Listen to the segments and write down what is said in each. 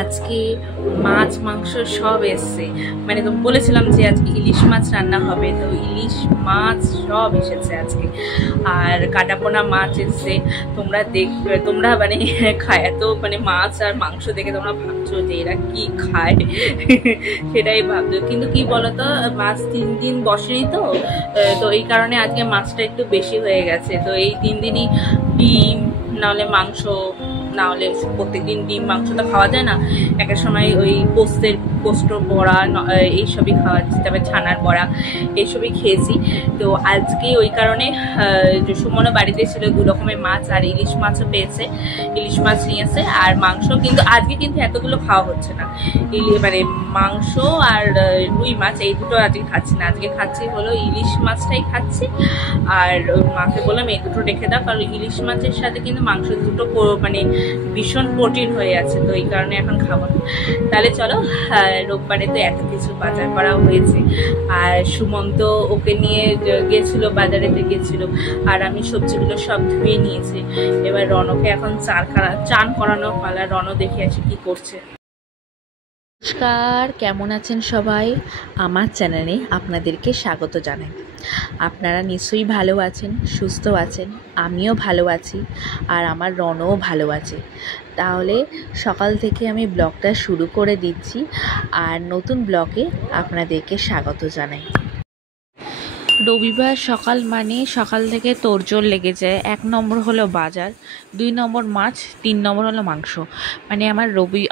আজকে মাছ মাংস সব এসছে, মানে তো বলেছিলাম যে আজকে ইলিশ মাছ রান্না হবে, তো ইলিশ মাছ সব এসেছে আজকে। আর কাটাপোনা মাছ এসছে। তোমরা মানে খায় এত, মানে মাছ আর মাংস দেখে তোমরা ভাবছো যে এরা কি খায় সেটাই ভাবছো। কিন্তু কি বলতো, মাছ 3 দিন বসেনি তো এই কারণে আজকে মাছটা একটু বেশি হয়ে গেছে। তো এই 3 দিনই ডিম নাহলে মাংস, না হলে প্রত্যেকদিন ডিম মাংস তো খাওয়া যায় না, একটা সময় ওই পোস্ত বড়া এইসবই খাওয়া, তারপরে ছানার বড়া এইসবই খেয়েছি। তো আজকে ওই কারণে যে সুমনও বাড়িতে ছিল 2 রকমের মাছ, আর ইলিশ মাছও পেয়েছে, ইলিশ মাছ নিয়েছে আর মাংস। কিন্তু আজকে কিন্তু এতগুলো খাওয়া হচ্ছে না, মানে মাংস আর রুই মাছ এই দুটো আজকে খাচ্ছি না। আজকে খাচ্ছি হলো ইলিশ মাছটাই খাচ্ছি। আর মাকে বললাম এই দুটো রেখে দাও, কারণ ইলিশ মাছের সাথে কিন্তু মাংস দুটো মানে ভীষণ প্রোটিন হয়ে আছে, তো এই কারণে এখন খাবো না। তাহলে চলো, রোববারে তো এত কিছু বাজার করা হয়েছে। আর সুমন্ত ওকে নিয়ে গেছিল, বাজারেতে গেছিল, আর আমি সবজিগুলো সব ধুয়ে নিয়েছি। এবার রনকে এখন চান করানো পালা। রন দেখে আসি কি করছে। নমস্কার, কেমন আছেন সবাই? আমার চ্যানেলে আপনাদেরকে স্বাগত জানাই। আপনারা নিশ্চয়ই ভালো আছেন, সুস্থ আছেন, আমিও ভালো আছি, আর আমার রনও ভালো আছে। তাহলে সকাল থেকে আমি ব্লগটা শুরু করে দিচ্ছি, আর নতুন ব্লগে আপনাদেরকে স্বাগত জানাই। রবিবার সকাল মানে সকাল থেকে তোড়জোড় লেগে যায়। 1 নম্বর হলো বাজার, 2 নম্বর মাছ, 3 নম্বর হলো মাংস। মানে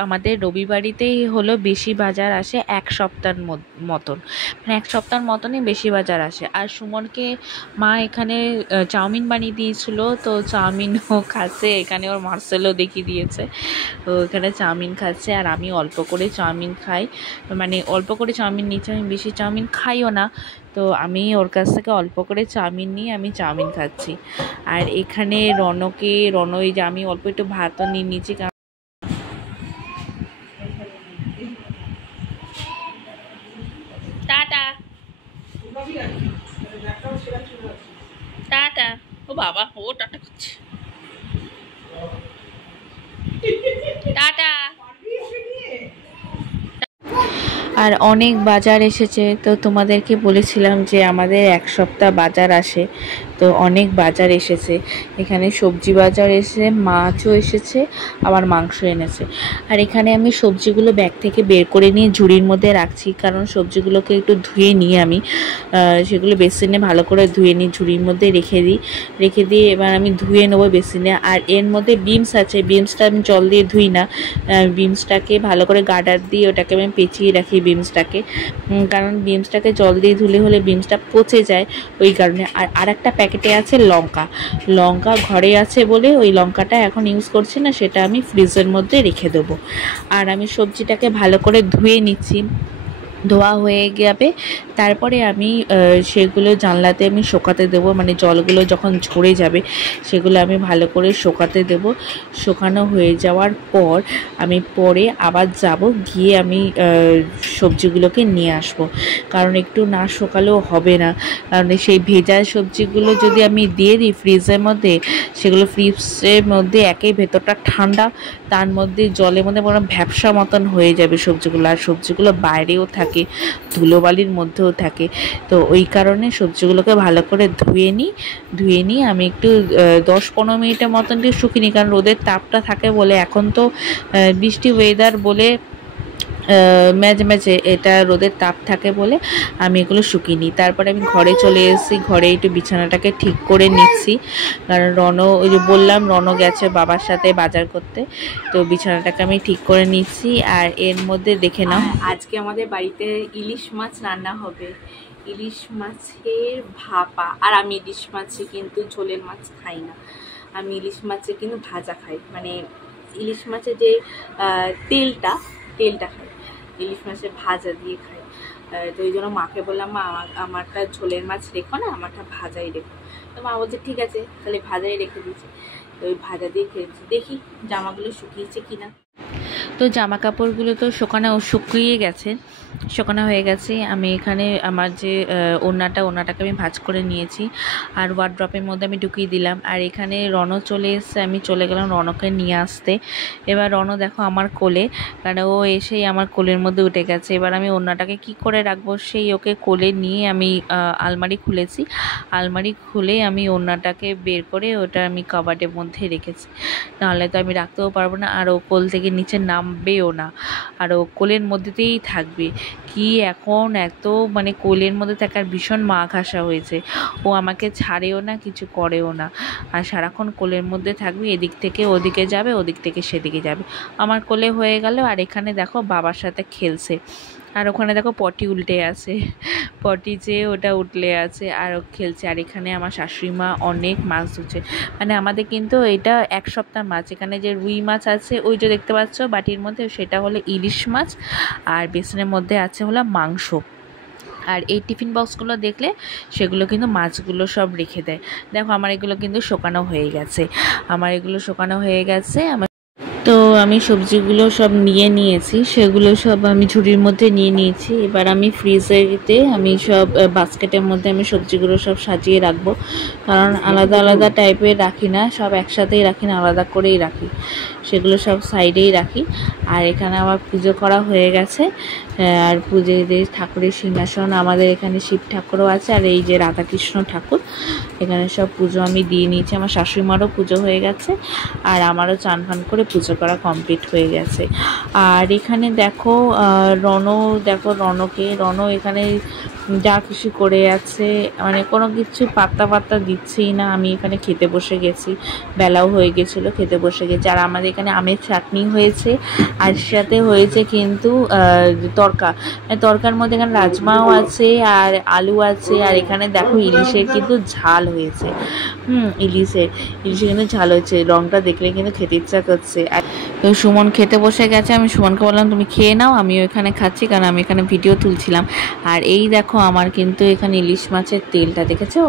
আমাদের রবিবারিতেই হলো বেশি বাজার আসে, 1 সপ্তাহের মতন, মানে 1 সপ্তাহের মতনই বেশি বাজার আসে। আর সুমনকে মা এখানে চাউমিন বানিয়ে দিয়েছিল, তো চাউমিনও খাচ্ছে। এখানে ওর মার্সেলও দেখিয়ে দিয়েছে, তো এখানে চাউমিন খাচ্ছে। আর আমি অল্প করে চাউমিন খাই, মানে অল্প করে চাউমিন নিচ্ছি, আমি বেশি চাউমিন খাইও না, তো আমি ওর কাছ থেকে অল্প করে চাউমিন নিয়ে আমি চাউমিন খাচ্ছি। আর এখানে রন এই যে আমি অল্প একটু ভাতও নিয়ে নিয়েছি, কারণ টাটা টাটা। ও বাবা, ও টাটা করছে, টাটা। আর অনেক বাজার এসেছে, তো তোমাদেরকে বলেছিলাম যে আমাদের 1 সপ্তাহ বাজার আসে, তো অনেক বাজার এসেছে। এখানে সবজি বাজার এসেছে, মাছও এসেছে, আবার মাংস এনেছে। আর এখানে আমি সবজিগুলো ব্যাগ থেকে বের করে নিয়ে ঝুড়ির মধ্যে রাখছি, কারণ সবজিগুলোকে একটু ধুয়ে নিই আমি, সেগুলো বেসিনে ভালো করে ধুয়ে নিই, ঝুড়ির মধ্যে রেখে দিয়ে এবার আমি ধুয়ে নেবো বেসিনে। আর এর মধ্যে বিমস আছে, বিমসটা আমি জল দিয়ে ধুই না, বিমসটাকে ভালো করে গার্ডার দিয়ে ওটাকে আমি পেঁচিয়ে রাখি বিমসটাকে, কারণ বিমসটাকে জল দিয়ে ধুলে হলে বিমসটা পচে যায়, ওই কারণে। আর একটা প্যাকেটে আছে লঙ্কা ঘরে আছে বলে ওই লঙ্কাটা এখন ইউজ করছি না, সেটা আমি ফ্রিজের মধ্যে রেখে দেবো। আর আমি সবজিটাকে ভালো করে ধুয়ে নিচ্ছি, ধোয়া হয়ে যাবে, তারপরে আমি সেগুলো জানলাতে আমি শুকাতে দেবো, মানে জলগুলো যখন ঝরে যাবে সেগুলো আমি ভালো করে শুকাতে দেব। শুকানো হয়ে যাওয়ার পর আমি পরে আবার যাব, গিয়ে আমি সবজিগুলোকে নিয়ে আসব, কারণ একটু না শুকালেও হবে না, কারণ সেই ভেজা সবজিগুলো যদি আমি দিয়ে দিই ফ্রিজের মধ্যে, সেগুলো ফ্রিজের মধ্যে একেই ভেতরটা ঠান্ডা, তার মধ্যে জলের মধ্যে পুরো ভ্যাপসা মতন হয়ে যাবে সবজিগুলো, আর সবজিগুলো বাইরেও থাকে, ধুলোবালির মধ্যেও থাকে। তো ওই কারণে সবজিগুলোকে ভালো করে ধুয়ে নিই আমি একটু 10-15 মিনিটের মতন দিয়ে শুকিয়ে নিই, কারণ রোদের তাপটা থাকে বলে। এখন তো বৃষ্টি ওয়েদার বলে, ম্যাঝে এটা রোদের তাপ থাকে বলে আমি এগুলো শুকিয়ে নিই। তারপরে আমি ঘরে চলে এসেছি, ঘরে একটু বিছানাটাকে ঠিক করে নিচ্ছি, কারণ ওই যে বললাম রন গেছে বাবার সাথে বাজার করতে, তো বিছানাটাকে আমি ঠিক করে নিচ্ছি। আর এর মধ্যে দেখে নাও, আজকে আমাদের বাড়িতে ইলিশ মাছ রান্না হবে, ইলিশ মাছের ভাপা। আর আমি ইলিশ মাছে কিন্তু ঝোলের মাছ খাই না, আমি ইলিশ মাছে কিন্তু ভাজা খাই, মানে ইলিশ মাছের যে তেলটা খাই, ইলিশ মাছের ভাজা দিয়ে খাই। তো এই জন্য মাকে বললাম, মা আমারটা ঝোলের মাছ রেখো না, আমারটা ভাজাই রেখো। তো মা বলছে ঠিক আছে, তাহলে ভাজাই রেখে দিয়েছি। তো ওই ভাজা দিয়ে খেয়েছি। দেখি জামাগুলো শুকিয়েছে কিনা। তো জামা কাপড়গুলো তো শুকিয়ে গেছে, শুকানো হয়ে গেছে। আমি এখানে আমার যে ওড়নাটাকে আমি ভাঁজ করে নিয়েছি আর ওয়ার্ড্রপের মধ্যে আমি ঢুকিয়ে দিলাম। আর এখানে রনও চলে এসছে, আমি চলে গেলাম রনকে নিয়ে আসতে। এবার রন দেখো আমার কোলে, কারণ ও এসেই আমার কোলের মধ্যে উঠে গেছে। এবার আমি ওড়নাটাকে কি করে রাখবো, সেই ওকে কোলে নিয়ে আমি আলমারি খুলেছি। আলমারি খুলে আমি ওড়নাটাকে বের করে ওটা আমি কাবার্ডের মধ্যে রেখেছি, নাহলে তো আমি রাখতেও পারবো না। আর ও কোল থেকে নিচে নামবেও না, আর ও কোলের মধ্যেতেই থাকবে। কি এখন এত মানে কোলের মধ্যে থাকার ভীষণ মা ঘাসা হয়েছে, ও আমাকে ছাড়েও না, কিছু করেও না, আর সারাক্ষণ কোলের মধ্যে থাকবে। এদিক থেকে ওদিকে যাবে, ওদিক থেকে সেদিকে যাবে। আমার কোলে হয়ে গেল। আর এখানে দেখো বাবার সাথে খেলছে, আর ওখানে দেখো পটি উল্টে আছে, পটি যে ওটা উঠলে আছে আর ও খেলছে। আর এখানে আমার শাশুড়ি মা অনেক মাছ ধুচ্ছে, মানে আমাদের কিন্তু এটা 1 সপ্তাহ মাছ। এখানে যে রুই মাছ আছে ওই যে দেখতে পাচ্ছ বাটির মধ্যে, সেটা হলো ইলিশ মাছ, আর বেসনের মধ্যে আছে হলো মাংস। আর এই টিফিন বক্সগুলো দেখলে সেগুলো কিন্তু মাছগুলো সব রেখে দেয়। দেখো আমার এগুলো কিন্তু শুকানো হয়ে গেছে, তো আমি সবজিগুলো সব নিয়ে নিয়েছি, সেগুলো সব আমি ঝুড়ির মধ্যে নিয়ে নিয়েছি। এবার আমি ফ্রিজেতে আমি সব বাস্কেটের মধ্যে আমি সবজিগুলো সব সাজিয়ে রাখবো, কারণ আলাদা আলাদা টাইপের রাখি না, সব একসাথেই রাখি না, আলাদা করেই রাখি, সেগুলো সব সাইডেই রাখি। আর এখানে আমার পুজো করা হয়ে গেছে, আর পুজো দিয়ে ঠাকুরের সিংহাসন, আমাদের এখানে শিব ঠাকুরও আছে, আর এই যে রাধাকৃষ্ণ ঠাকুর, এখানে সব পুজো আমি দিয়ে নিয়েছি। আমার শাশুড়ি মারও পুজো হয়ে গেছে, আর আমারও চান ফান করে পুজো করা কমপ্লিট হয়ে গেছে। আর এখানে দেখো রনো এখানে যা কিছু করে আছে, মানে কোনো কিছু পাত্তা দিচ্ছেই না। আমি এখানে খেতে বসে গেছি, বেলাও হয়ে গেছিলো, খেতে বসে গেছি। আর আমাদের এখানে আমের চাটনি হয়েছে, আর সাথে হয়েছে কিন্তু তরকার মধ্যে এখানে রাজমাও আছে আর আলু আছে। আর এখানে দেখো ইলিশের কিন্তু ঝাল হয়েছে, ইলিশের কিন্তু ঝাল হয়েছে, রংটা দেখলে কিন্তু খেতে ইচ্ছা করছে। আর তো সুমন খেতে বসে গেছে, আমি সুমনকে বললাম তুমি খেয়ে নাও, আমিও এখানে খাচ্ছি, কারণ আমি এখানে ভিডিও তুলছিলাম। আর এই দেখো আমার কিন্তু এখানে ইলিশ মাছের তেলটা দেখেছো,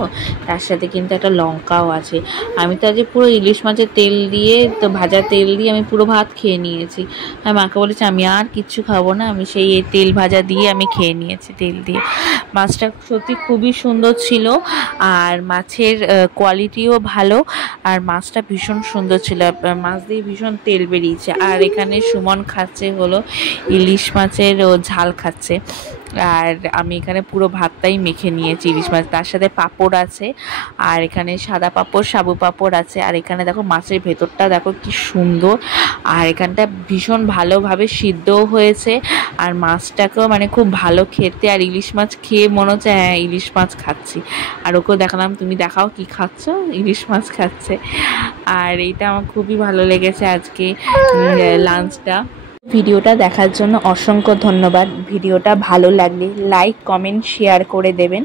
তার সাথে কিন্তু একটা লঙ্কাও আছে। আমি তো আজ পুরো ইলিশ মাছের তেল দিয়ে, তো ভাজা তেল দিয়ে আমি পুরো ভাত খেয়ে নিয়েছি। আমি মাকে বলেছি আমি আর কিচ্ছু খাবো না, আমি সেই তেল ভাজা দিয়ে আমি খেয়ে নিয়েছি, তেল দিয়ে। মাছটা সত্যি খুবই সুন্দর ছিল, আর মাছের কোয়ালিটিও ভালো, আর মাছটা ভীষণ সুন্দর ছিল, মাছ দিয়ে ভীষণ তেল বেরিয়েছে। আর এখানে সুমন খাচ্ছে হলো ইলিশ মাছের ঝাল খাচ্ছে, আর আমি এখানে পুরো ভাতটাই মেখে নিয়েছি ইলিশ মাছ, তার সাথে পাঁপড় আছে, আর এখানে সাদা পাঁপড়, সাবু পাঁপড় আছে। আর এখানে দেখো মাছের ভেতরটা দেখো কি সুন্দর, আর এখানটা ভীষণ ভালোভাবে সিদ্ধও হয়েছে, আর মাছটাকেও মানে খুব ভালো খেতে। আর ইলিশ মাছ খেয়ে মনে হচ্ছে হ্যাঁ ইলিশ মাছ খাচ্ছি। আর ওকেও দেখালাম তুমি দেখাও কি খাচ্ছ, ইলিশ মাছ খাচ্ছে। আর এইটা আমার খুবই ভালো লেগেছে আজকে লাঞ্চটা। ভিডিওটা দেখার জন্য অসংখ্য ধন্যবাদ। ভিডিওটা ভালো লাগলে লাইক, কমেন্ট, শেয়ার করে দেবেন।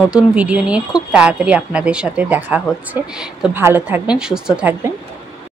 নতুন ভিডিও নিয়ে খুব তাড়াতাড়ি আপনাদের সাথে দেখা হচ্ছে। তো ভালো থাকবেন, সুস্থ থাকবেন।